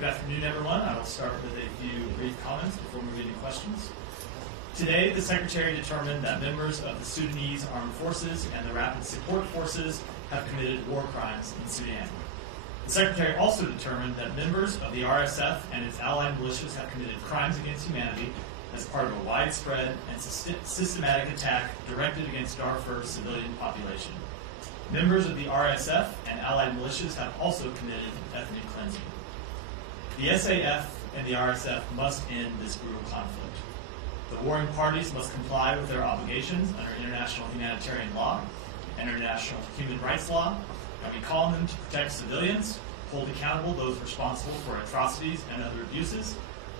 Good afternoon, everyone. I will start with a few brief comments before moving to questions. Today, the Secretary determined that members of the Sudanese Armed Forces and the Rapid Support Forces have committed war crimes in Sudan. The Secretary also determined that members of the RSF and its allied militias have committed crimes against humanity as part of a widespread and systematic attack directed against Darfur's civilian population. Members of the RSF and allied militias have also committed ethnic cleansing. The SAF and the RSF must end this brutal conflict. The warring parties must comply with their obligations under international humanitarian law and international human rights law, and we call on them to protect civilians, hold accountable those responsible for atrocities and other abuses,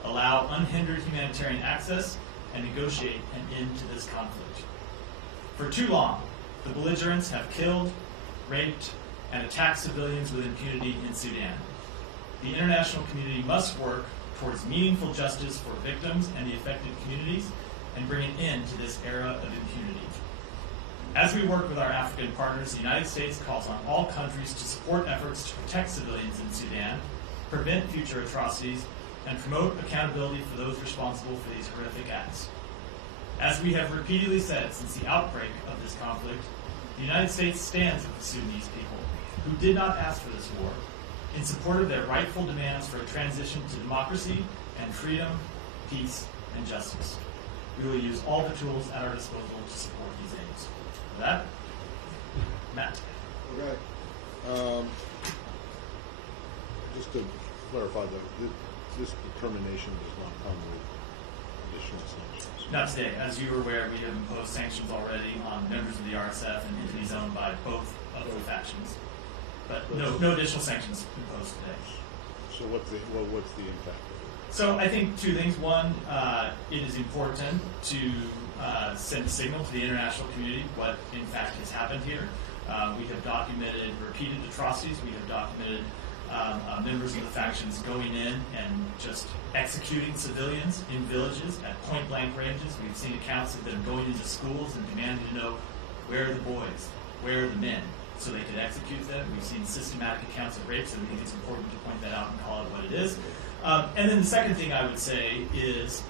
allow unhindered humanitarian access, and negotiate an end to this conflict. For too long, the belligerents have killed, raped, and attacked civilians with impunity in Sudan. The international community must work towards meaningful justice for victims and the affected communities and bring an end to this era of impunity. As we work with our African partners, the United States calls on all countries to support efforts to protect civilians in Sudan, prevent future atrocities, and promote accountability for those responsible for these horrific acts. As we have repeatedly said since the outbreak of this conflict, the United States stands with the Sudanese people, who did not ask for this war, in support of their rightful demands for a transition to democracy and freedom, peace, and justice. We will use all the tools at our disposal to support these aims. With that, Matt. Okay. Just to clarify, this determination does not come with additional sanctions. Not today. As you are aware, we have imposed sanctions already on members of the RSF and entities owned by both of the factions. But no additional sanctions imposed today. So what's the impact? So I think two things. One, it is important to send a signal to the international community what in fact has happened here. We have documented repeated atrocities. We have documented members of the factions going in and just executing civilians in villages at point-blank ranges. We've seen accounts of them going into schools and demanding to know where are the boys, where are the men, so they could execute them. We've seen systematic accounts of rapes, and we think it's important to point that out and call it what it is. And then the second thing I would say is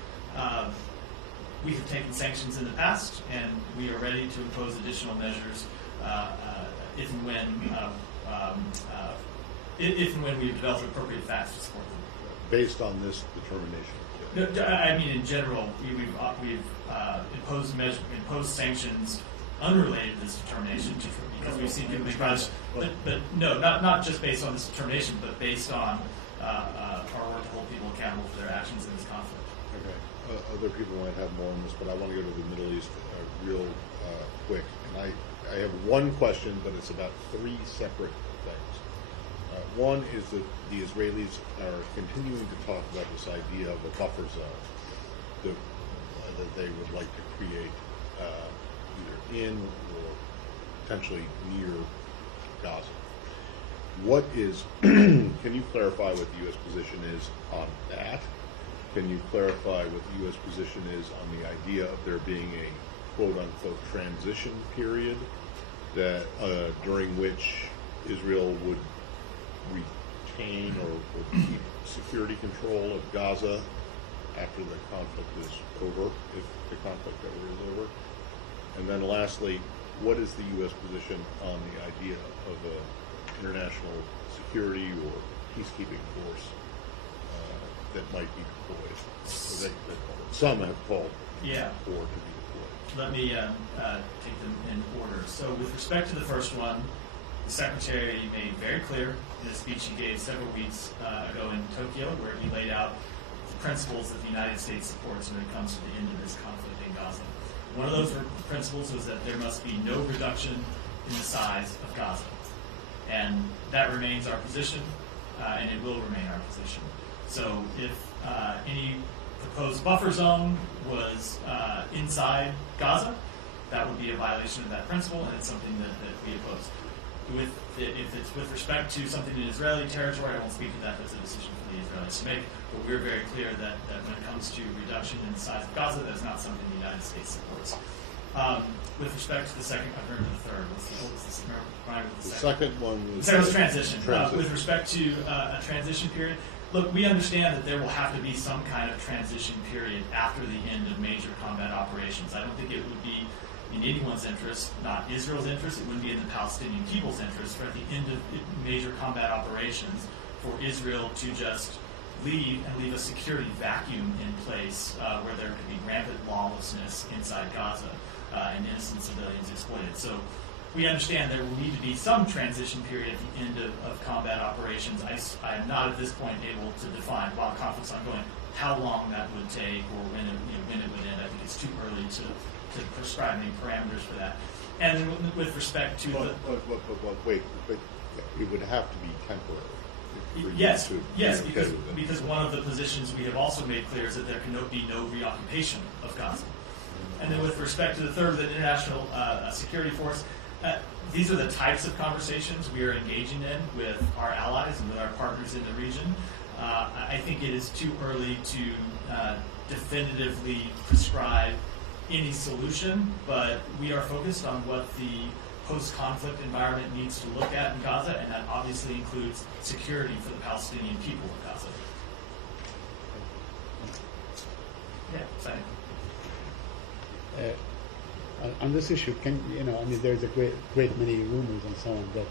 we have taken sanctions in the past, and we are ready to impose additional measures if and when we have developed appropriate facts to support them. Based on this determination? No, I mean, in general, we've imposed sanctions unrelated to this determination because we've seen people be punished. But no, not just based on this determination, but based on our work to hold people accountable for their actions in this conflict. Okay. Other people might have more on this, but I want to go to the Middle East real quick. And I have one question, but it's about three separate things. One is that the Israelis are continuing to talk about this idea of a buffer zone that they would like to create either in or potentially near Gaza. What is, can you clarify what the U.S. position is on that? Can you clarify what the U.S. position is on the idea of there being a quote-unquote transition period that during which Israel would retain or keep security control of Gaza after the conflict is over, if the conflict ever is over? And then lastly, what is the U.S. position on the idea of an international security or peacekeeping force that might be deployed? So some have called for to be deployed. Let me take them in order. So with respect to the first one, the Secretary made very clear in a speech he gave several weeks ago in Tokyo, where he laid out the principles that the United States supports when it comes to the end of this conflict in Gaza. One of those principles was that there must be no reduction in the size of Gaza. And that remains our position, and it will remain our position. So if any proposed buffer zone was inside Gaza, that would be a violation of that principle, and it's something that we oppose. If it's with respect to something in Israeli territory, I won't speak to that. That's a decision for the Israelis to make. But we're very clear that when it comes to reduction in the size of Gaza, that's not something the United States supports. With respect to the second, I've heard of the third. What's the second one was transition. With respect to a transition period, Look, we understand that there will have to be some kind of transition period after the end of major combat operations. I don't think it would be in anyone's interest, not Israel's interest, it wouldn't be in the Palestinian people's interest for at the end of major combat operations for Israel to just leave and leave a security vacuum in place where there could be rampant lawlessness inside Gaza and innocent civilians exploited. So we understand there will need to be some transition period at the end of combat operations. I am not at this point able to define, while conflict's ongoing, how long that would take or when it would end. I think it's too early to prescribe any parameters for that. And then with respect to wait, it would have to be temporary. Yes, because one of the positions we have also made clear is that there can be no reoccupation of Gaza. And then with respect to the third, the international security force, these are the types of conversations we are engaging in with our allies and with our partners in the region. I think it is too early to definitively prescribe any solution, but we are focused on what the post-conflict environment needs to look at in Gaza, and that obviously includes security for the Palestinian people of Gaza. Yeah, sorry. On this issue, there's a great many rumors and so on that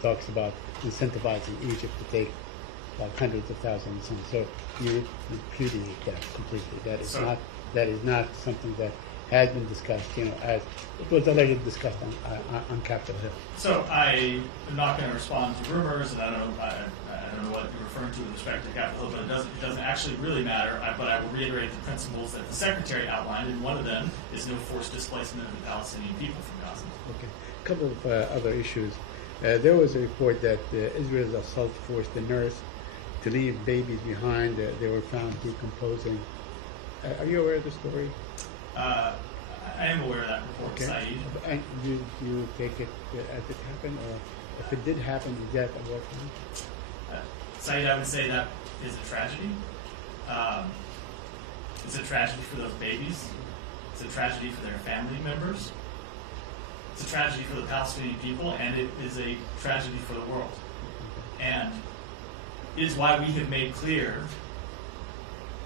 talks about incentivizing Egypt to take hundreds of thousands, and so you repudiate that completely. That is not something that has been discussed, as it was already discussed on Capitol Hill. So I am not going to respond to rumors, and I don't know what you're referring to with respect to Capitol Hill, but it doesn't actually really matter. But I will reiterate the principles that the Secretary outlined, and one of them is no forced displacement of the Palestinian people from Gaza. Okay. A couple of other issues. There was a report that Israel's assault forced the nurse to leave babies behind. They were found decomposing. Are you aware of the story? I am aware of that report, okay. Saeed. And do you take it as it happened, or if it did happen, is that at what time? Saeed, I would say that is a tragedy. It's a tragedy for those babies. It's a tragedy for their family members. It's a tragedy for the Palestinian people, and it is a tragedy for the world. And it is why we have made clear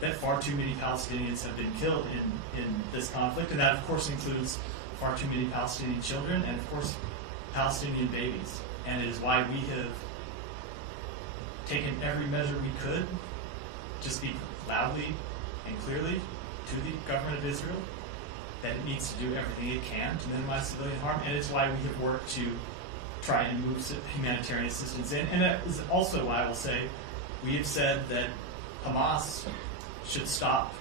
that far too many Palestinians have been killed in this conflict, and that of course includes far too many Palestinian children and of course Palestinian babies. And it is why we have taken every measure we could to speak loudly and clearly to the government of Israel that it needs to do everything it can to minimize civilian harm, and it's why we have worked to try and move humanitarian assistance in. And that is also why I will say we have said that Hamas should stop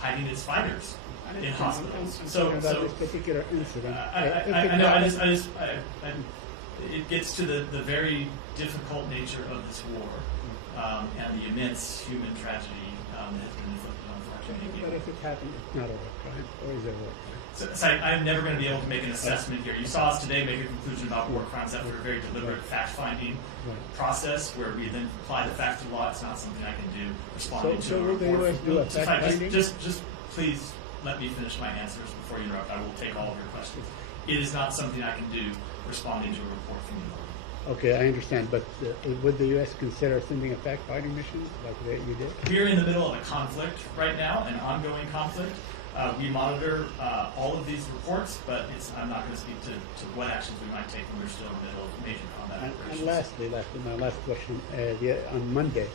hiding its fighters in hospitals. So this particular incident. It gets to the very difficult nature of this war and the immense human tragedy that has been inflicted on far too many people. But if it happened, it's not a war crime, or is it a war crime? So I'm never going to be able to make an assessment here. You saw us today make a conclusion about war crimes after a very deliberate fact-finding process where we then apply the facts to law. It's not something I can do responding to a will the report. U.S. do a fact-finding? Just please let me finish my answers before you interrupt. I will take all of your questions. It is not something I can do responding to a report from the Department. Okay, I understand, but would the U.S. consider sending a fact-finding mission like you did? We're in the middle of a conflict right now, an ongoing conflict. We monitor all of these reports, but I'm not going to speak to what actions we might take when we're still in the middle of major combat operations. And lastly, my last question, on Monday,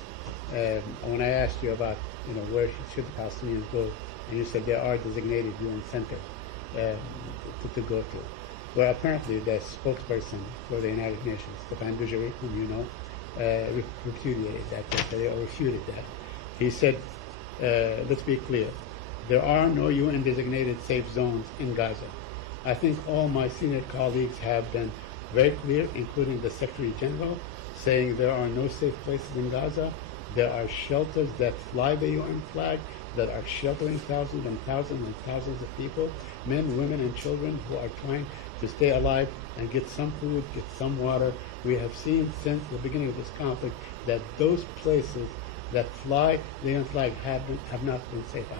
when I asked you about where should the Palestinians go, and you said there are designated UN centers to go to. Well, apparently the spokesperson for the United Nations, Stefan Dujarric, whom you know, repudiated that yesterday, or refuted that. He said, let's be clear, there are no UN designated safe zones in Gaza. I think all my senior colleagues have been very clear, including the Secretary General, saying there are no safe places in Gaza. There are shelters that fly the UN flag, that are sheltering thousands and thousands and thousands of people, men, women, and children who are trying to stay alive and get some food, get some water. We have seen since the beginning of this conflict that those places that fly the UN flag have not been safe. Can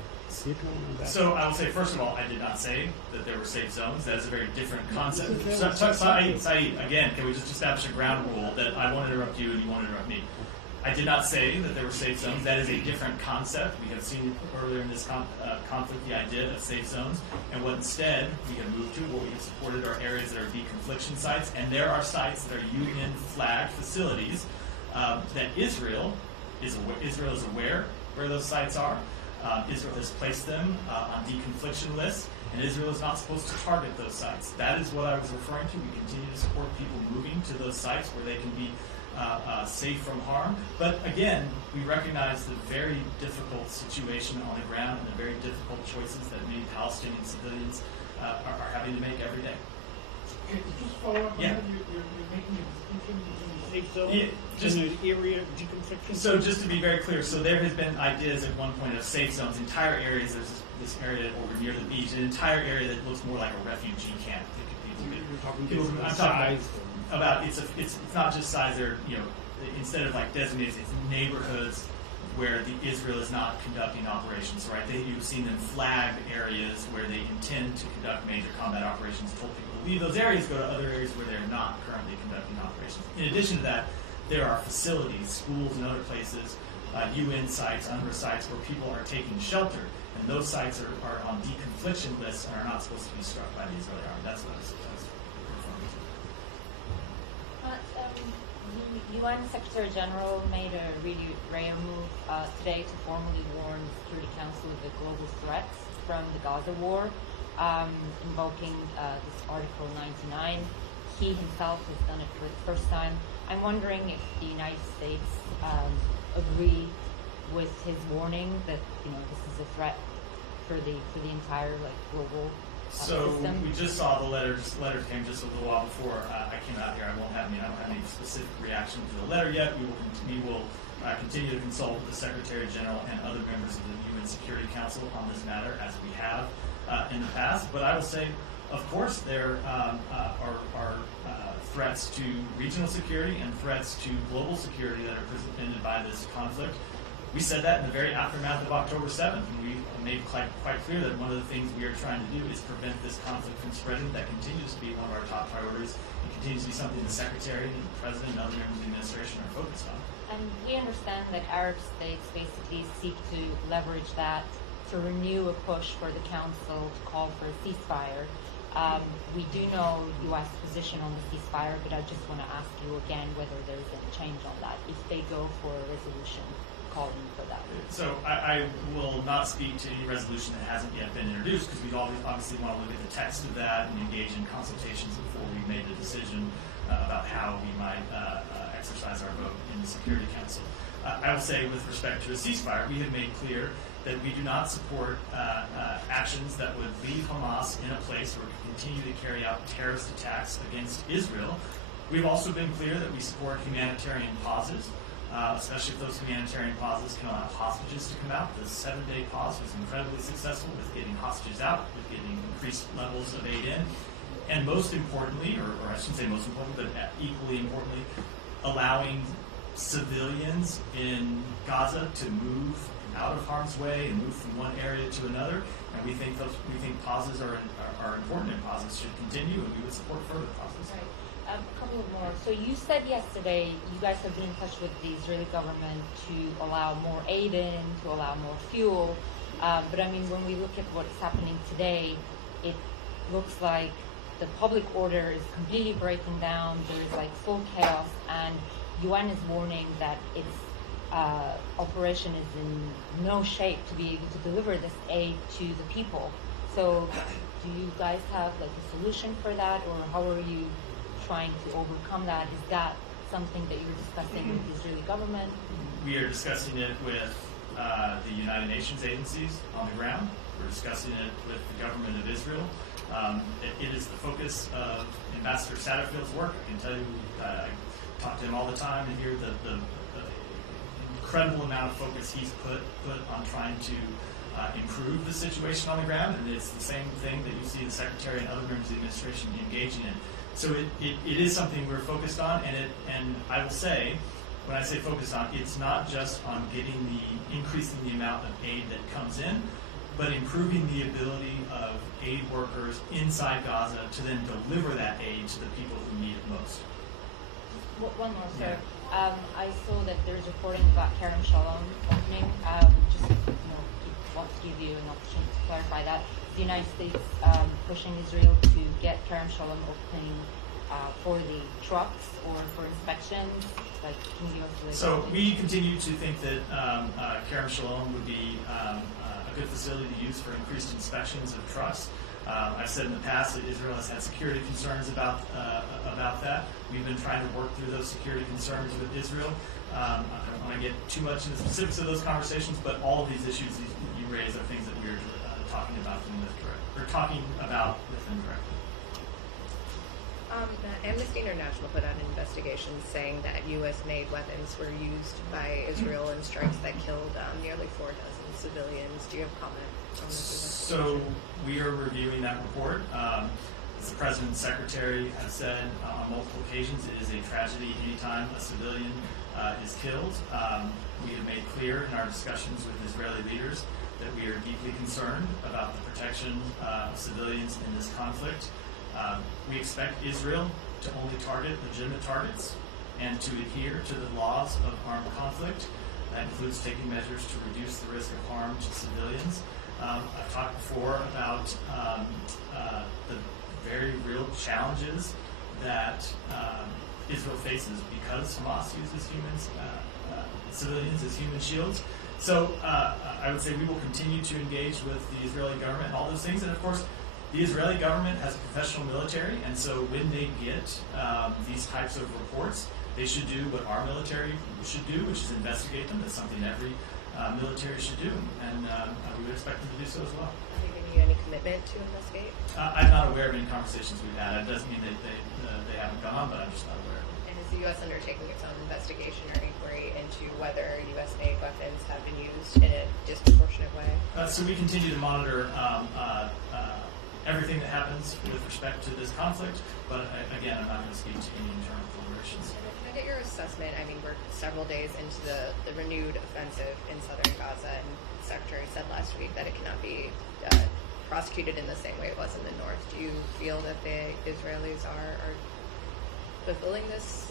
you comment on that? So I will say, first of all, I did not say that there were safe zones. That is a very different concept. Saeed, again, can we just establish a ground rule that I won't interrupt you and you won't interrupt me? I did not say that there were safe zones. That is a different concept. We have seen earlier in this conflict the idea of safe zones, and what instead we have moved to, what we have supported, are areas that are deconfliction sites, and there are sites that are UN flagged facilities that Israel is aware where those sites are. Israel has placed them on deconfliction lists, and Israel is not supposed to target those sites. That is what I was referring to. We continue to support people moving to those sites where they can be safe from harm. But again, we recognize the very difficult situation on the ground and the very difficult choices that many Palestinian civilians are having to make every day. Okay, to just follow up on Yeah. that, you're making a distinction between the safe zone Yeah, and the area of deconfliction? So just to be very clear, so there has been ideas at one point of safe zones, entire areas. There's this area over near the beach, an entire area that looks more like a refugee camp. You're talking I'm about talking size. about it's not just size. They're, instead of like designated, it's neighborhoods where Israel is not conducting operations. Right? You've seen them flag areas where they intend to conduct major combat operations. Told people to leave those areas, go to other areas where they're not currently conducting operations. In addition to that, there are facilities, schools, and other places, UN sites, UNRWA sites, where people are taking shelter, and those sites are on deconfliction lists and are not supposed to be struck by the Israeli army. That's what I was referring to. The UN Secretary General made a really rare move today to formally warn the Security Council of the global threats from the Gaza war, invoking this Article 99. He himself has done it for the first time. I'm wondering if the United States agree with his warning that this is a threat for the entire global So system. we just saw the letter. The letter came just a little while before I came out here. I don't have any specific reaction to the letter yet. We will continue to consult with the Secretary General and other members of the UN Security Council on this matter, as we have in the past. But I will say, of course, there are threats to regional security and threats to global security that are presented by this conflict. We said that in the very aftermath of October 7th, and we made quite clear that one of the things we are trying to do is prevent this conflict from spreading. That continues to be one of our top priorities. It continues to be something the Secretary and the President and other members of the administration are focused on. And we understand that Arab states basically seek to leverage that to renew a push for the Council to call for a ceasefire. We do know U.S. position on the ceasefire, but I just want to ask you again whether there's any change on that, if they go for a resolution calling for that. So I will not speak to any resolution that hasn't yet been introduced, because we obviously want to look at the text of that and engage in consultations before we made the decision about how we might exercise our vote in the Security Council. I will say, with respect to a ceasefire, we have made clear that we do not support actions that would leave Hamas in a place where we continue to carry out terrorist attacks against Israel. We've also been clear that we support humanitarian pauses, especially if those humanitarian pauses can allow hostages to come out. The 7-day pause was incredibly successful with getting hostages out, with getting increased levels of aid in, and most importantly, or I shouldn't say most importantly, but equally importantly, allowing civilians in Gaza to move out of harm's way and move from one area to another. And we think pauses are important, and pauses should continue, and we would support further pauses. Right. A couple of more. So you said yesterday you guys have been in touch with the Israeli government to allow more aid in, to allow more fuel. But I mean, when we look at what's happening today, it looks like the public order is completely breaking down. There's full chaos, and UN is warning that its operation is in no shape to be able to deliver this aid to the people. So do you guys have a solution for that, or how are you trying to overcome that? Is that something that you're discussing with the Israeli government? We are discussing it with the United Nations agencies on the ground. We're discussing it with the government of Israel. It is the focus of Ambassador Satterfield's work. I can tell you, I talk to him all the time and hear the incredible amount of focus he's put on trying to improve the situation on the ground, and it's the same thing that you see the Secretary and other members of the administration engaging in. So it is something we're focused on, and I will say, when I say focused on, it's not just on increasing the amount of aid that comes in, but improving the ability of aid workers inside Gaza to then deliver that aid to the people who need it most. One more, sir. I saw that there's reporting about Kerem Shalom opening. Just want to give you an opportunity to clarify that. The United States pushing Israel to get Kerem Shalom opening for the trucks or for inspections. Like, can you give us the? So we continue to think that Kerem Shalom would be a good facility to use for increased inspections of trucks. I've said in the past that Israel has had security concerns about that. We've been trying to work through those security concerns with Israel. I don't want to get too much into the specifics of those conversations, but all of these issues you raise are things that we're talking about with them directly. Amnesty International put out an investigation saying that U.S.-made weapons were used by Israel in strikes that killed nearly 4 dozen civilians. Do you have comment on this investigation? So we are reviewing that report. As the President and Secretary have said on multiple occasions, it is a tragedy anytime a civilian is killed. We have made clear in our discussions with Israeli leaders that we are deeply concerned about the protection of civilians in this conflict. We expect Israel to only target legitimate targets and to adhere to the laws of armed conflict. That includes taking measures to reduce the risk of harm to civilians. I've talked before about the very real challenges that Israel faces because Hamas uses civilians as human shields. So I would say we will continue to engage with the Israeli government and all those things. And of course, the Israeli government has a professional military, and so when they get these types of reports, they should do what our military should do, which is investigate them. That's something every military should do, and we would expect them to do so as well. Have they given you any commitment to investigate? I'm not aware of any conversations we've had. It doesn't mean that they haven't gone on, but I'm just not aware. And is the U.S. undertaking its own investigation or inquiry into whether U.S.-made weapons have been used in a disproportionate way? So we continue to monitor everything that happens with respect to this conflict, but again, I'm not going to speak to any internal deliberations. Can I get your assessment? I mean, we're several days into the renewed offensive in southern Gaza, and the Secretary said last week that it cannot be prosecuted in the same way it was in the north. Do you feel that the Israelis are fulfilling this?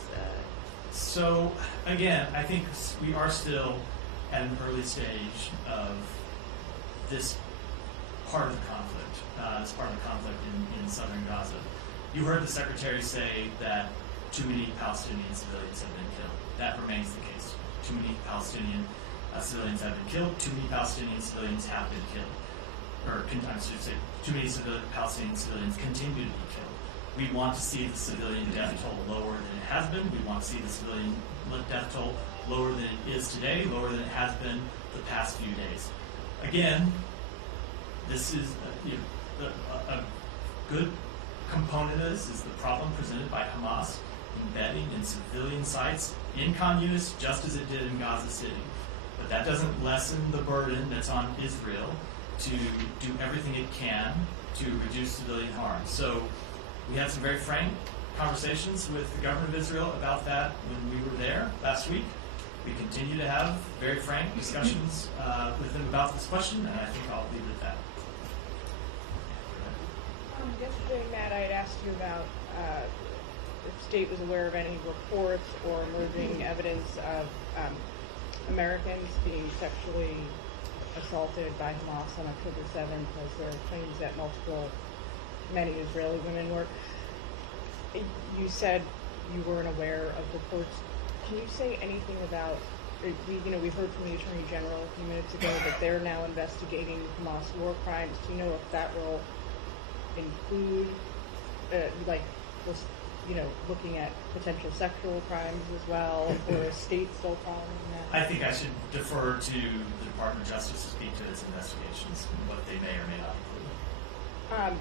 So, again, I think we are still at an early stage of this part of the conflict. As part of the conflict in southern Gaza. You heard the Secretary say that too many Palestinian civilians have been killed. That remains the case. Too many Palestinian civilians have been killed. Too many Palestinian civilians have been killed. I should say, too many Palestinian civilians continue to be killed. We want to see the civilian death toll lower than it has been. We want to see the civilian death toll lower than it is today, lower than it has been the past few days. Again, this is a good component of this is the problem presented by Hamas embedding in civilian sites in Khan Yunis, just as it did in Gaza City. But that doesn't lessen the burden that's on Israel to do everything it can to reduce civilian harm. So we had some very frank conversations with the government of Israel about that when we were there last week. We continue to have very frank discussions with them about this question, and I think I'll leave it at that. Yesterday, Matt, I had asked you about if the state was aware of any reports or emerging evidence of Americans being sexually assaulted by Hamas on October 7th, as there are claims that many Israeli women were. You said you weren't aware of reports. Can you say anything about? We heard from the Attorney General a few minutes ago that they're now investigating Hamas war crimes. Do you know if that will include, looking at potential sexual crimes as well, or is state still following that? I think I should defer to the Department of Justice to speak to its investigations and what they may or may not include.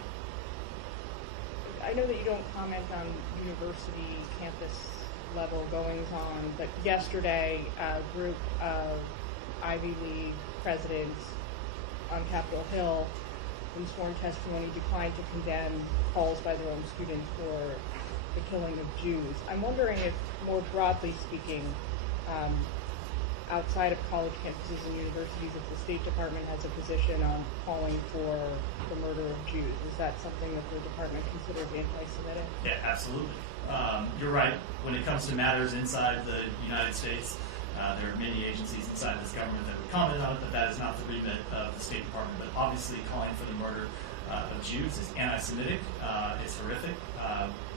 I know that you don't comment on university campus level goings on, but yesterday a group of Ivy League presidents on Capitol Hill in sworn testimony declined to condemn calls by their own students for the killing of Jews. I'm wondering if, more broadly speaking, outside of college campuses and universities, if the State Department has a position on calling for the murder of Jews. Is that something that the department considers anti-Semitic? Yeah, absolutely. You're right. When it comes to matters inside the United States, there are many agencies inside this government that would comment on it, but that is not the remit of the State Department. But obviously, calling for the murder of Jews is anti-Semitic. It's horrific.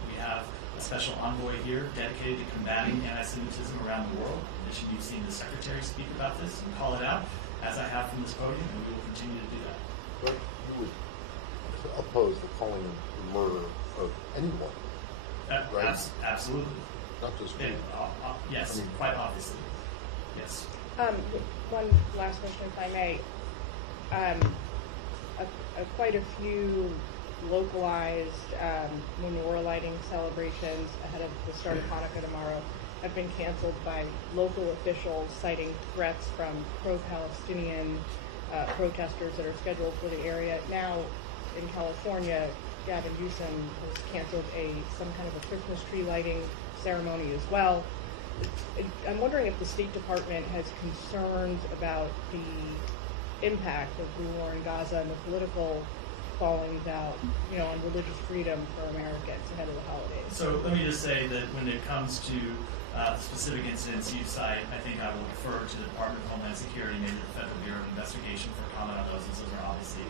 We have a special envoy here dedicated to combating anti-Semitism around the world. In addition, you've seen the Secretary speak about this and call it out, as I have from this podium, and we will continue to do that. But you would oppose the calling the murder of anyone, right? Absolutely. Not just Yeah, me. yes, I mean- quite obviously. Yes. One last question, if I may. Quite a few localized menorah lighting celebrations ahead of the start of Hanukkah tomorrow have been canceled by local officials, citing threats from pro-Palestinian protesters that are scheduled for the area. Now, in California, Gavin Newsom has canceled some kind of a Christmas tree lighting ceremony as well. I'm wondering if the State Department has concerns about the impact of the war in Gaza and the political fallings out, on religious freedom for Americans ahead of the holidays. So let me just say that when it comes to specific incidents you cite, I think I will refer to the Department of Homeland Security, maybe the Federal Bureau of Investigation for comment on those, as those are obviously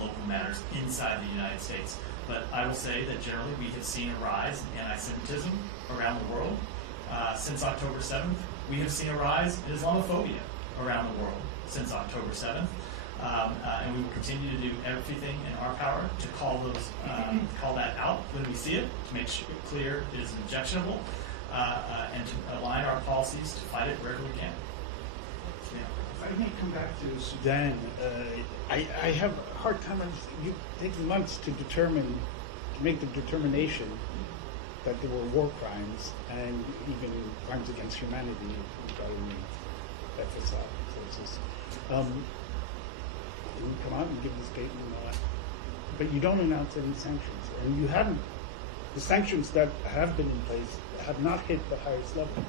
local matters inside the United States. But I will say that generally we have seen a rise in anti-Semitism around the world. Since October 7th, we have seen a rise in Islamophobia around the world since October 7th. And we will continue to do everything in our power to call that out when we see it, to make sure clear it is objectionable, and to align our policies to fight it wherever we can. If I may come back to Sudan, I have a hard time you taking months to make the determination that there were war crimes and even crimes against humanity regarding FSI. So it's just, you come out and give the statement and all that, but you don't announce any sanctions, and you haven't. The sanctions that have been in place have not hit the highest level.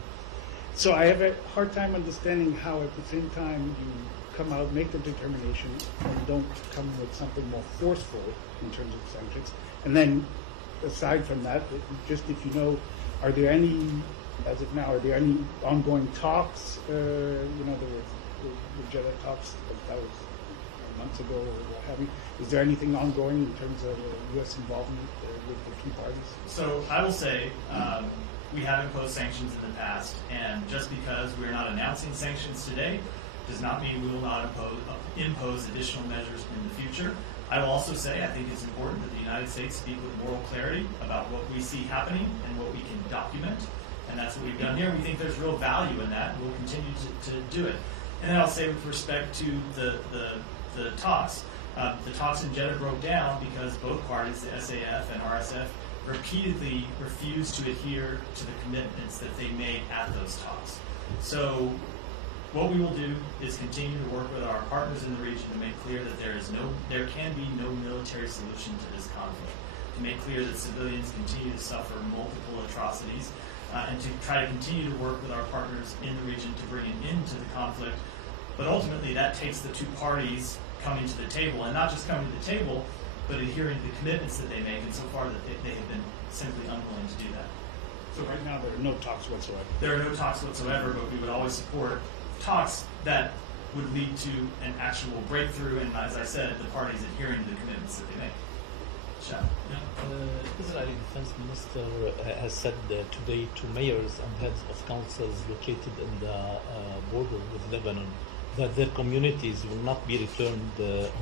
So I have a hard time understanding how, at the same time, you come out, make the determination, and don't come with something more forceful in terms of sanctions. And then, aside from that, just if you know, are there any, as of now, are there any ongoing talks? There were the Jeddah talks, but that was months ago or what have you. Is there anything ongoing in terms of U.S. involvement with the two parties? So I will say we have imposed sanctions in the past, and just because we're not announcing sanctions today does not mean we will not impose additional measures in the future. I will also say I think it's important that the United States speak with moral clarity about what we see happening and what we can document, and that's what we've done here. We think there's real value in that, and we'll continue to do it. And then I'll say with respect to the talks. The talks in Jeddah broke down because both parties, the SAF and RSF, repeatedly refused to adhere to the commitments that they made at those talks. So what we will do is continue to work with our partners in the region to make clear that there can be no military solution to this conflict, to make clear that civilians continue to suffer multiple atrocities, and to try to continue to work with our partners in the region to bring an end to the conflict. But ultimately, that takes the two parties coming to the table, and not just coming to the table, but adhering to the commitments that they make, and so far that they have been simply unwilling to do that. So right now there are no talks whatsoever. There are no talks whatsoever, but we would always support talks that would lead to an actual breakthrough, and as I said, the parties adhering to the commitments that they make. Shah. Israeli Defense Minister has said today to mayors and heads of councils located in the border with Lebanon that their communities will not be returned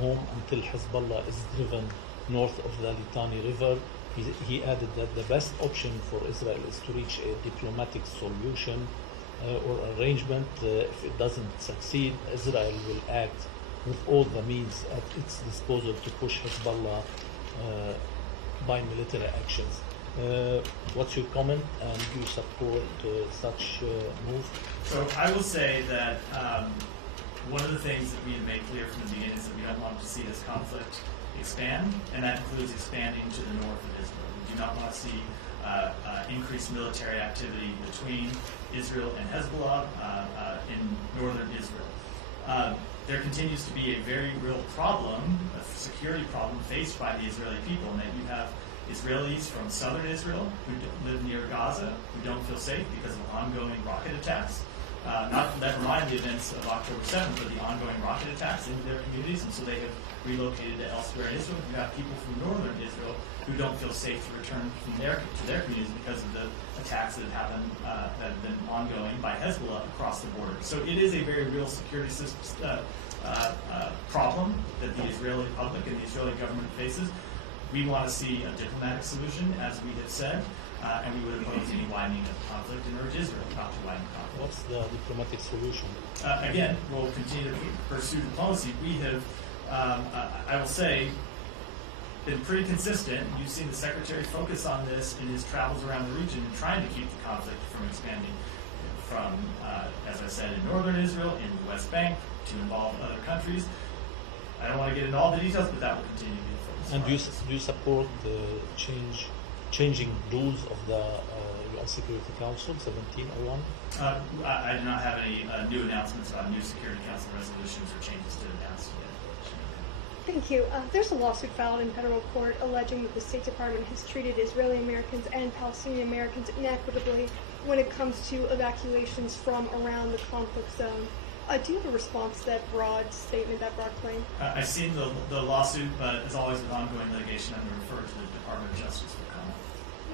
home until Hezbollah is driven north of the Litani River. He added that the best option for Israel is to reach a diplomatic solution or arrangement. If it doesn't succeed, Israel will act with all the means at its disposal to push Hezbollah by military actions. What's your comment, and do you support such move? So I will say that one of the things that we have made clear from the beginning is that we don't want to see this conflict expand, and that includes expanding to the north of Israel. We do not want to see increased military activity between Israel and Hezbollah in northern Israel. There continues to be a very real problem, a security problem faced by the Israeli people, and that you have Israelis from southern Israel who live near Gaza who don't feel safe because of ongoing rocket attacks. Never mind the events of October 7th, but the ongoing rocket attacks into their communities, and so they have relocated to elsewhere in Israel. You have people from northern Israel who don't feel safe to return to their communities because of the attacks that have happened, that have been ongoing by Hezbollah across the border. So it is a very real security problem that the Israeli public and the Israeli government faces. We want to see a diplomatic solution, as we have said, and we would oppose any widening of conflict and urge Israel not to widen conflict. What's the diplomatic solution? Again, we'll continue to pursue diplomacy. We have, I will say, been pretty consistent. You've seen the Secretary focus on this in his travels around the region and trying to keep the conflict from expanding from, as I said, in northern Israel, in the West Bank, to involve other countries. I don't want to get into all the details, but that will continue to be a focus. And do you support the changing rules of the UN Security Council 1701? I do not have any new announcements about new Security Council resolutions or changes to announce yet. Thank you. There's a lawsuit filed in federal court alleging that the State Department has treated Israeli Americans and Palestinian Americans inequitably when it comes to evacuations from around the conflict zone. Do you have a response to that broad statement, that broad claim? I've seen the lawsuit, but as always with ongoing litigation, I'm going to refer to the Department of Justice for comment.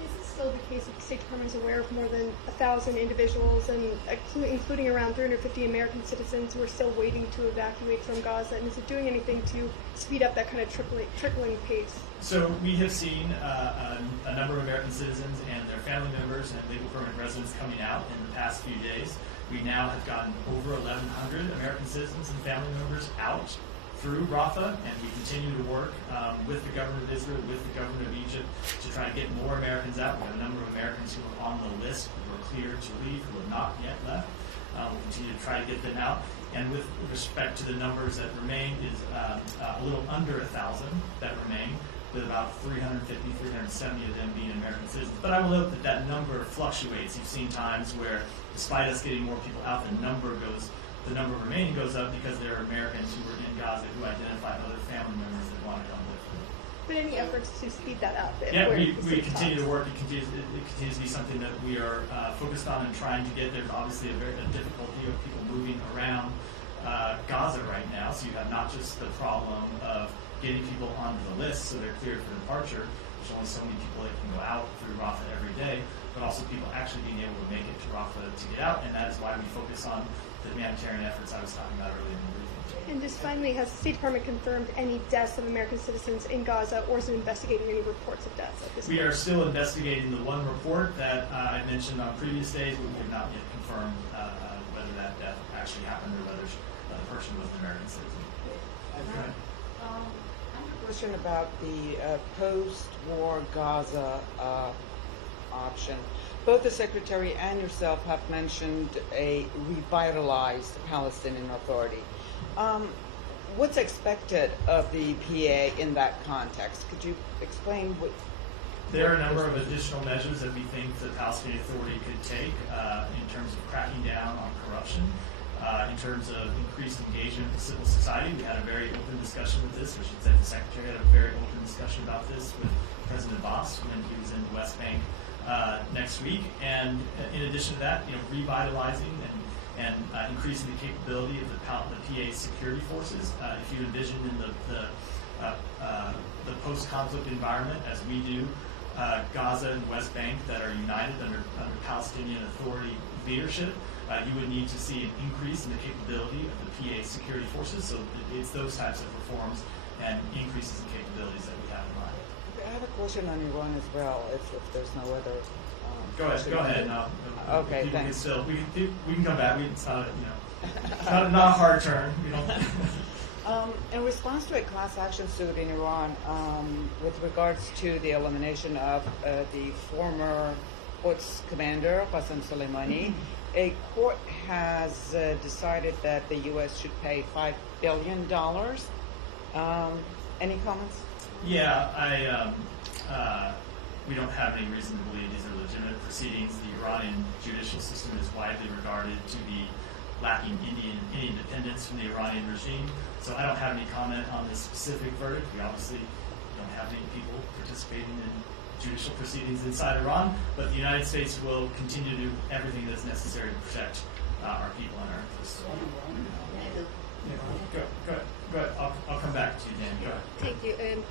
Is it still the case that the State Department is aware of more than 1,000 individuals, and including around 350 American citizens who are still waiting to evacuate from Gaza? And is it doing anything to speed up that kind of trickling pace? So we have seen a number of American citizens and their family members and legal permanent residents coming out in the past few days. We now have gotten over 1,100 American citizens and family members out through Rafah, and we continue to work with the government of Israel, with the government of Egypt, to try to get more Americans out. We have a number of Americans who are on the list, who are cleared to leave, who have not yet left. We'll continue to try to get them out. And with respect to the numbers that remain, is a little under 1,000 that remain, with about 350, 370 of them being American citizens. But I will note that that number fluctuates. You've seen times where, despite us getting more people out, the number remaining goes up because there are Americans who are in Gaza who identify other family members that want to come with them. But any efforts to speed that up? Yeah, we continue to work. It continues to be something that we are focused on and trying to get. There's obviously a difficulty of people moving around Gaza right now. So you have not just the problem of getting people onto the list so they're cleared for departure. There's only so many people that can go out through Rafah every day, but also people actually being able to make it to Rafah to get out, and that is why we focus on the humanitarian efforts I was talking about earlier in the briefing. And just finally, has the State Department confirmed any deaths of American citizens in Gaza, or is it investigating any reports of deaths at this point? We are still investigating the one report that I mentioned on previous days, but we have not yet confirmed whether that death actually happened or whether the person was an American citizen. Okay. I have a question about the post-war Gaza option. Both the Secretary and yourself have mentioned a revitalized Palestinian Authority. What's expected of the PA in that context? Could you explain what? There are a number of additional measures that we think the Palestinian Authority could take in terms of cracking down on corruption, in terms of increased engagement with civil society. We had a very open discussion with this, which is that the Secretary had a very open discussion about this with President Abbas when he was in the West Bank next week. And in addition to that, revitalizing and increasing the capability of the PA security forces. If you envision in the post-conflict environment, as we do, Gaza and West Bank that are united under Palestinian Authority leadership, you would need to see an increase in the capability of the PA security forces. So it's those types of reforms and increases in capabilities that we have in mind. I have a question on Iran as well, if there's no other. Go ahead. Okay, thanks. We can come back. It's not not a hard turn. We don't. In response to a class action suit in Iran with regards to the elimination of the former Quds commander, Qasem Soleimani, a court has decided that the U.S. should pay $5 billion. Any comments? Yeah, we don't have any reason to believe these are legitimate proceedings. The Iranian judicial system is widely regarded to be lacking any independence from the Iranian regime. So I don't have any comment on this specific verdict. We obviously don't have any people participating in judicial proceedings inside Iran, but the United States will continue to do everything that's necessary to protect our people and our interests. Go ahead. I'll come back to you, Dan. Go ahead. Thank you.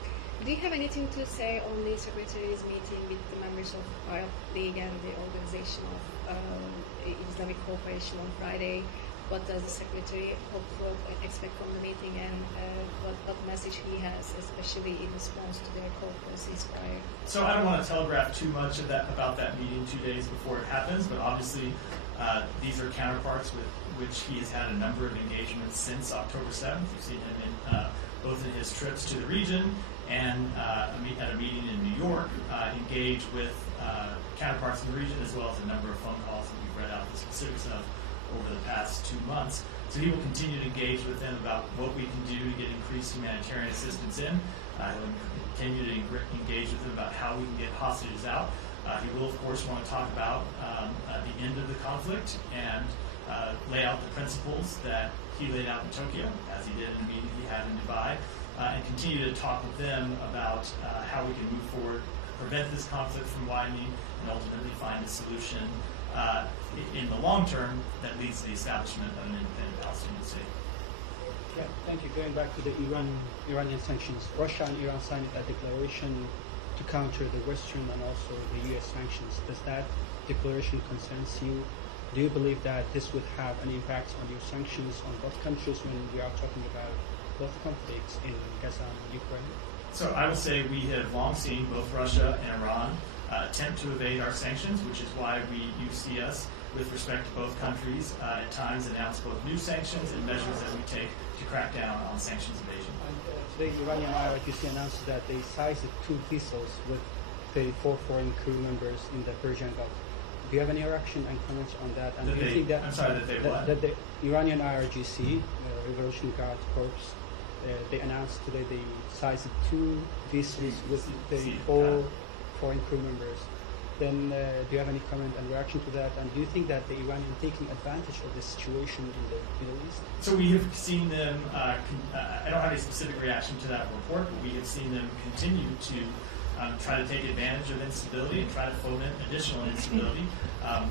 Do you have anything to say on the Secretary's meeting with the members of Arab League and the Organization of Islamic Cooperation on Friday? What does the Secretary hope for and expect from the meeting, and what message he has, especially in response to their call for a ceasefire? So I don't want to telegraph too much of about that meeting 2 days before it happens, but obviously these are counterparts with which he has had a number of engagements since October 7th. You've seen him in both in his trips to the region and at a meeting in New York, engage with counterparts in the region, as well as a number of phone calls that we've read out the specifics of over the past 2 months. So he will continue to engage with them about what we can do to get increased humanitarian assistance in. He'll continue to engage with them about how we can get hostages out. He will, of course, want to talk about the end of the conflict and lay out the principles that he laid out in Tokyo, as he did in the meeting he had in Dubai, and continue to talk with them about how we can move forward, prevent this conflict from widening, and ultimately find a solution in the long term that leads to the establishment of an independent Palestinian state. Yeah, thank you. Going back to the Iranian sanctions, Russia and Iran signed a declaration to counter the Western and also the U.S. sanctions. Does that declaration concerns you? Do you believe that this would have an impact on your sanctions on both countries when we are talking about both conflicts in Gaza and Ukraine? So I would say we have long seen both Russia and Iran attempt to evade our sanctions, which is why you see us, with respect to both countries, at times announce both new sanctions and measures that we take to crack down on sanctions evasion. Today, Iranian IRGC announced that they seized 2 vessels with 34 foreign crew members in the Persian Gulf. Do you have any reaction and comments on that? And do you think that, I'm sorry, that they what? That the Iranian IRGC, Revolutionary Guard Corps, they announced today they seized 2 vessels with 34 foreign crew members. Then do you have any comment and reaction to that? And do you think that the Iranians taking advantage of the situation in the Middle East? So we have seen them, I don't have a specific reaction to that report, but we have seen them continue to try to take advantage of instability and try to foment additional instability,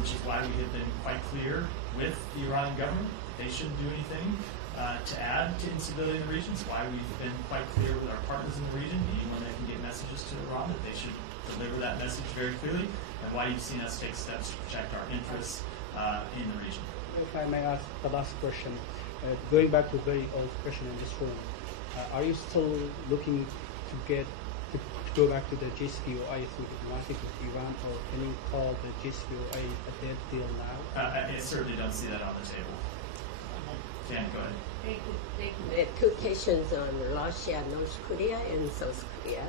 which is why we have been quite clear with the Iranian government that they shouldn't do anything to add to instability in the region. It's why we've been quite clear with our partners in the region, even when they can get messages to Iran, that they should deliver that message very clearly, and why you've seen us take steps to protect our interests in the region. If I may ask the last question, going back to a very old question in this room, are you still looking to go back to the JCPOA through diplomatic with Iran, or can you call the JCPOA a dead deal now? I certainly don't see that on the table. Dan, go ahead. Two questions on Russia, North Korea, and South Korea.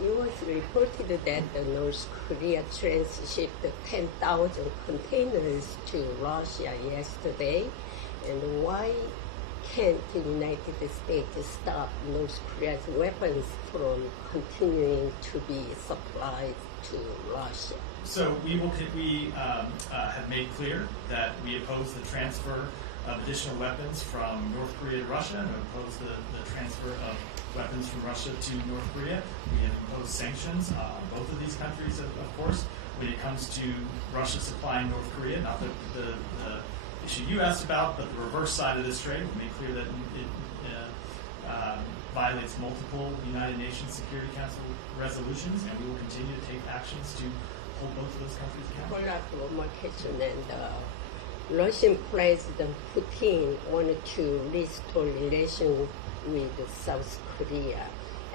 It was reported that North Korea transshipped 10,000 containers to Russia yesterday. And why can't the United States stop North Korea's weapons from continuing to be supplied to Russia? So we have made clear that we oppose the transfer of additional weapons from North Korea to Russia, and oppose the transfer of weapons from Russia to North Korea. We have imposed sanctions on both of these countries, of course. When it comes to Russia supplying North Korea, not the issue you asked about, but the reverse side of this trade, we made clear that it violates multiple United Nations Security Council resolutions, and we will continue to take actions to hold both of those countries accountable. One more question, and Russian President Putin wanted to restore relations with South Korea,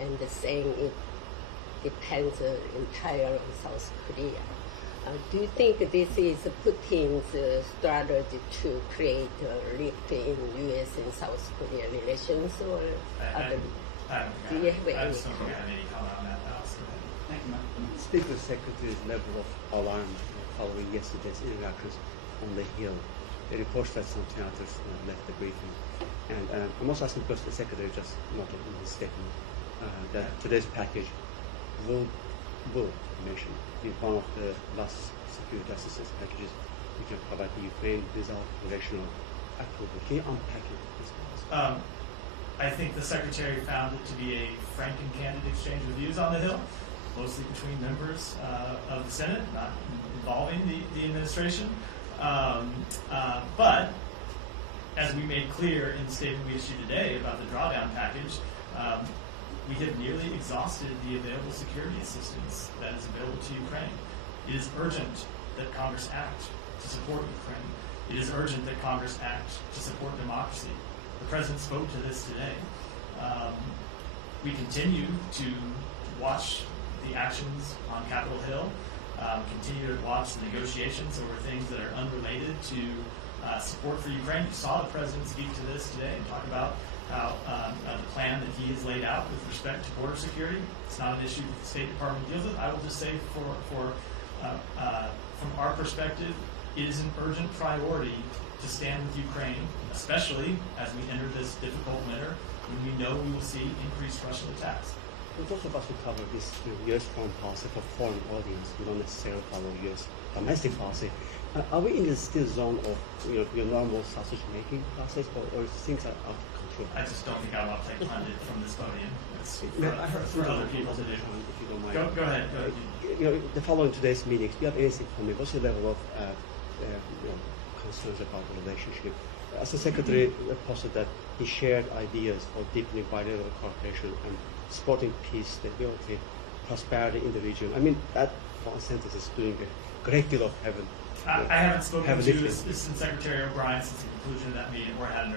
and saying it depends entirely on South Korea. Do you think this is Putin's strategy to create a rift in U.S. and South Korea relations, or do you have any just don't think I have any comment on that. Alex, go ahead. Thank you, ma'am. Speak with Secretary's level of alarm following yesterday's interactions on the Hill. The reports that some senators left the briefing. And I'm also asking because the Secretary just noted in his statement that today's package will mention in one of the last security assistance packages we can provide to Ukraine without congressional approval. Can you unpack it, please? I think the Secretary found it to be a frank and candid exchange of views on the Hill, mostly between members of the Senate, not involving the administration. But as we made clear in the statement we issued today about the drawdown package, we have nearly exhausted the available security assistance that is available to Ukraine. It is urgent that Congress act to support Ukraine. It is urgent that Congress act to support democracy. The President spoke to this today. We continue to watch the actions on Capitol Hill, continue to watch the negotiations over things that are unrelated to support for Ukraine. You saw the President speak to this today and talk about how the plan that he has laid out with respect to border security. It's not an issue that the State Department deals with. I will just say from our perspective, it is an urgent priority to stand with Ukraine, especially as we enter this difficult winter when we know we will see increased Russian attacks. We're also about to cover this U.S. foreign policy for foreign audience. We don't necessarily follow U.S. domestic policy. Are we in the still zone of your normal sausage making process, or things are out of control? I just don't think I want to take pundit from this podium. It's for No, other people to do. if you don't mind. Go ahead. The following today's meetings, do you have anything for me? What's the level of concerns about the relationship? As the Secretary posted that he shared ideas for deepening bilateral cooperation and supporting peace, stability, prosperity in the region. I mean, that one sentence is doing a great deal of heaven. I haven't spoken to Assistant Secretary O'Brien since the conclusion of that meeting or had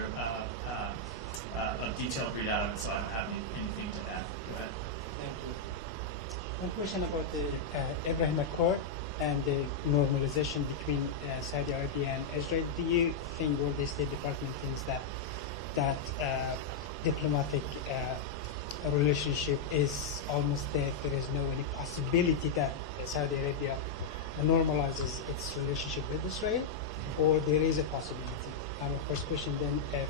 a detailed readout of it, so I don't have anything to add. Go ahead. Thank you. One question about the Abraham Accord and the normalization between Saudi Arabia and Israel. Do you think, or the State Department thinks that diplomatic relationship is almost there? There is no any possibility that Saudi Arabia normalizes its relationship with Israel, or there is a possibility? My first question. Then, if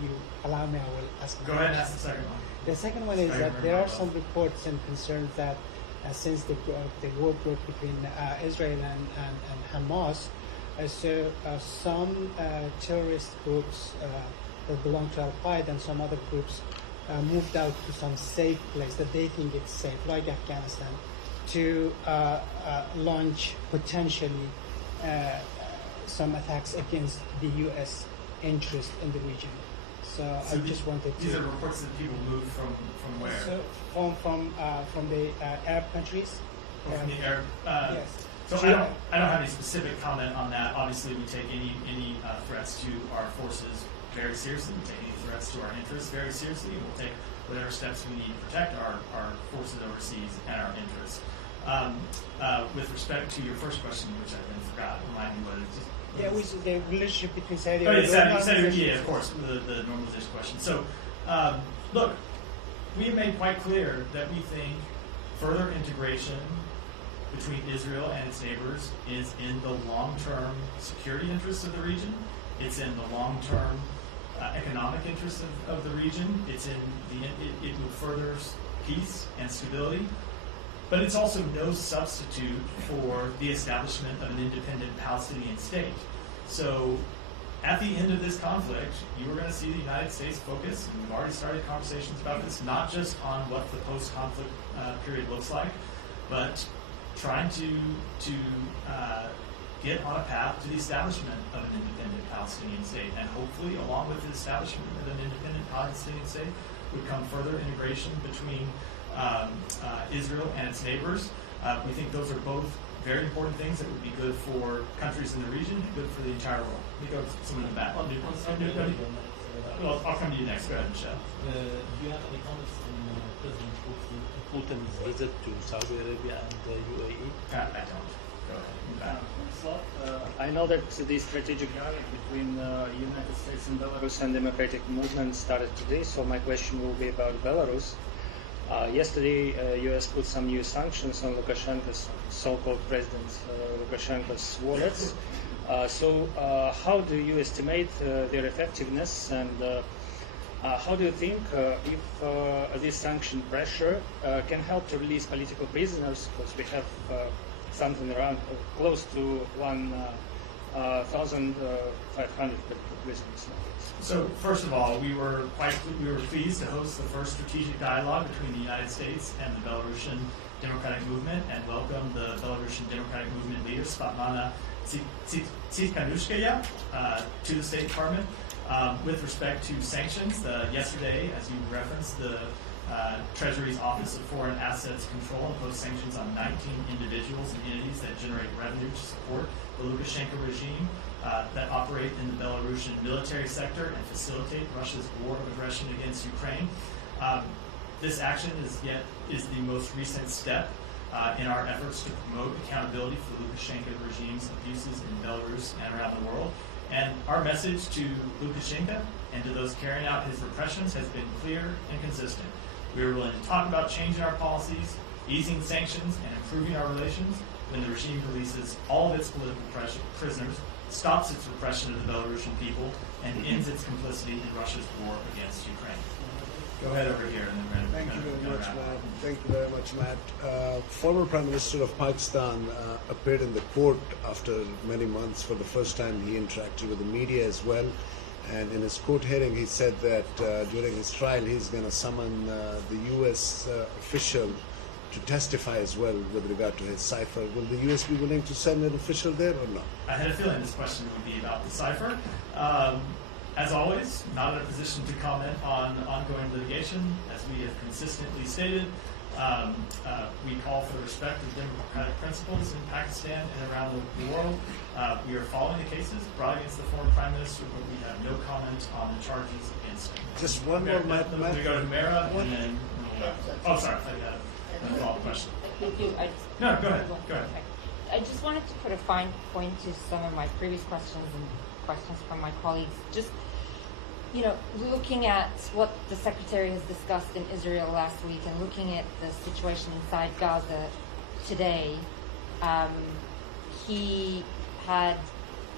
you allow me, I will ask. Go ahead and ask the second one. The second one is that there are some reports and concerns that since the war broke between Israel and Hamas, some terrorist groups that belong to Al-Qaeda and some other groups moved out to some safe place that they think it's safe, like Afghanistan, to launch potentially some attacks against the U.S. interest in the region. So I just wanted to. These are reports that people moved from where? So from the Arab countries. From the Arab. Yes. So I don't have any specific comment on that. Obviously, we take any threats to our forces very seriously. We take any threats to our interests very seriously. We'll take whatever steps we need to protect our forces overseas and our interests. With respect to your first question, which I then forgot, remind me what it is. Yeah, the relationship between Saudi Arabia and yeah, of course, the normalization question. So, look, we have made quite clear that we think further integration between Israel and its neighbors is in the long-term security interests of the region. It's in the long-term economic interests of the region. It's in it will further peace and stability. But it's also no substitute for the establishment of an independent Palestinian state. So at the end of this conflict, you are going to see the United States focus, and we've already started conversations about this, not just on what the post-conflict period looks like, but trying to get on a path to the establishment of an independent Palestinian state. And hopefully, along with the establishment of an independent Palestinian state, would come further integration between Israel and its neighbors. We think those are both very important things that would be good for countries in the region, good for the entire world. Let me go to someone in the back. Well, I'll come to you next. Go ahead, Michelle. Do you have any comments on President Putin's visit to Saudi Arabia and the UAE? I don't. Go ahead. I know that the strategic dialogue between United States and Belarus and Democratic Movement started today, so my question will be about Belarus. Yesterday, U.S. put some new sanctions on Lukashenko's so-called President Lukashenko's wallets. So how do you estimate their effectiveness, and How do you think if this sanction pressure can help to release political prisoners? Because we have something around close to 1,500 prisoners. So first of all, we were pleased to host the first strategic dialogue between the United States and the Belarusian Democratic Movement, and welcome the Belarusian Democratic Movement leader Spatmana Tsikhanouskaya to the State Department. With respect to sanctions, yesterday, as you referenced, the Treasury's Office of Foreign Assets Control imposed sanctions on 19 individuals and entities that generate revenue to support the Lukashenko regime, that operate in the Belarusian military sector and facilitate Russia's war of aggression against Ukraine. This action is the most recent step in our efforts to promote accountability for the Lukashenko regime's abuses in Belarus and around the world. And our message to Lukashenko and to those carrying out his repressions has been clear and consistent. We are willing to talk about changing our policies, easing sanctions, and improving our relations when the regime releases all of its political prisoners, stops its repression of the Belarusian people, and ends its complicity in Russia's war against Ukraine. Go ahead over here, and then we're going to Thank you very much, Matt. Thank you very much, Matt. Former Prime Minister of Pakistan appeared in the court after many months. For the first time, he interacted with the media as well. And in his court hearing, he said that during his trial, he's going to summon the U.S. Official to testify as well with regard to his cipher. Will the U.S. be willing to send an official there or not? I had a feeling this question would be about the cipher. As always, not in a position to comment on ongoing litigation. As we have consistently stated, we call for respect of democratic principles in Pakistan and around the world. We are following the cases brought against the former Prime Minister, but we have no comment on the charges against him. Just one more, Matt. We go to Mara, and then... Oh, sorry. I had a follow-up question. Thank you. No, go ahead. Go ahead. I just wanted to put a fine point to some of my previous questions and questions from my colleagues. Just, looking at what the Secretary has discussed in Israel last week and looking at the situation inside Gaza today, he had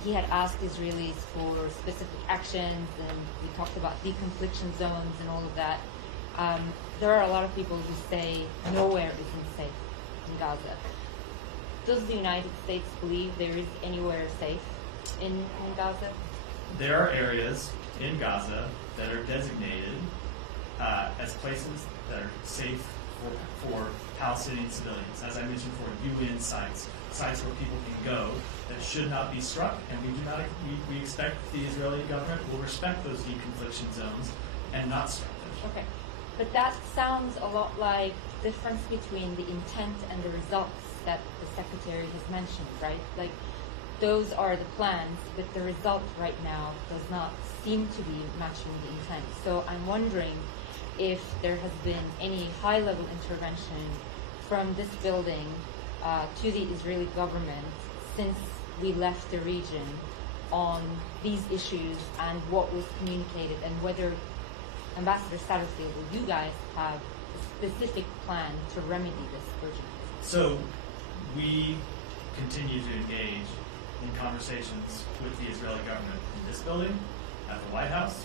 asked Israelis for specific actions, and we talked about deconfliction zones and all of that. There are a lot of people who say nowhere isn't safe in Gaza. Does the United States believe there is anywhere safe in Gaza? There are areas in Gaza that are designated as places that are safe for Palestinian civilians. As I mentioned, for UN sites where people can go that should not be struck, and we expect the Israeli government will respect those deconfliction zones and not struck them. Okay, but that sounds a lot like the difference between the intent and the results that the Secretary has mentioned, right? Like, those are the plans, but the result right now does not seem to be matching the intent. So I'm wondering if there has been any high-level intervention from this building to the Israeli government since we left the region on these issues and what was communicated, and whether Ambassador Satterfield or you guys have a specific plan to remedy this urgently. So we continue to engage in conversations with the Israeli government in this building, at the White House.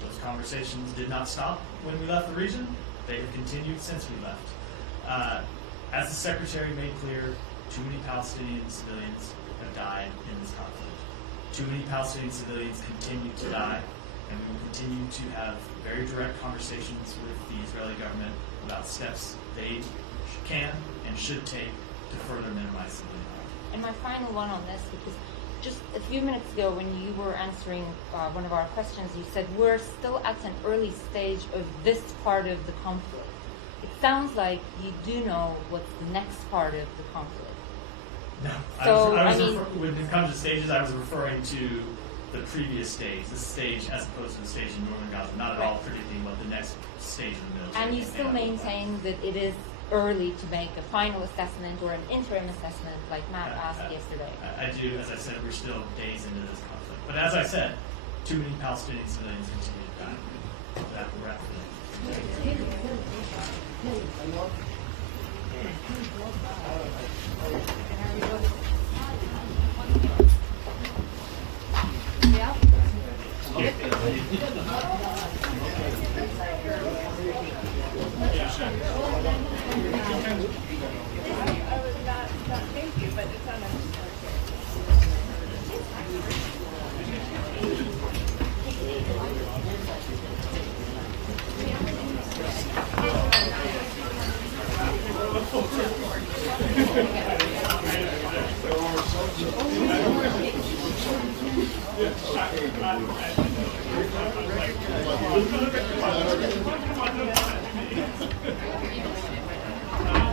Those conversations did not stop when we left the region. They have continued since we left. As the Secretary made clear, too many Palestinian civilians have died in this conflict. Too many Palestinian civilians continue to die, and we will continue to have very direct conversations with the Israeli government about steps they can and should take to further minimize civilian harm. And my final one on this, because just a few minutes ago when you were answering one of our questions, you said we're still at an early stage of this part of the conflict. It sounds like you do know what's the next part of the conflict. No. So, when it comes to stages, I was referring to the previous stage, the stage as opposed to the stage in northern Gaza, not at all predicting what the next stage of the military. And you still maintain that it is early to make a final assessment or an interim assessment like Matt asked yesterday. I do. As I said, we're still days into this conflict. But as I said, too many Palestinian civilians continue to die. That will wrap it up. Yeah. Thank you.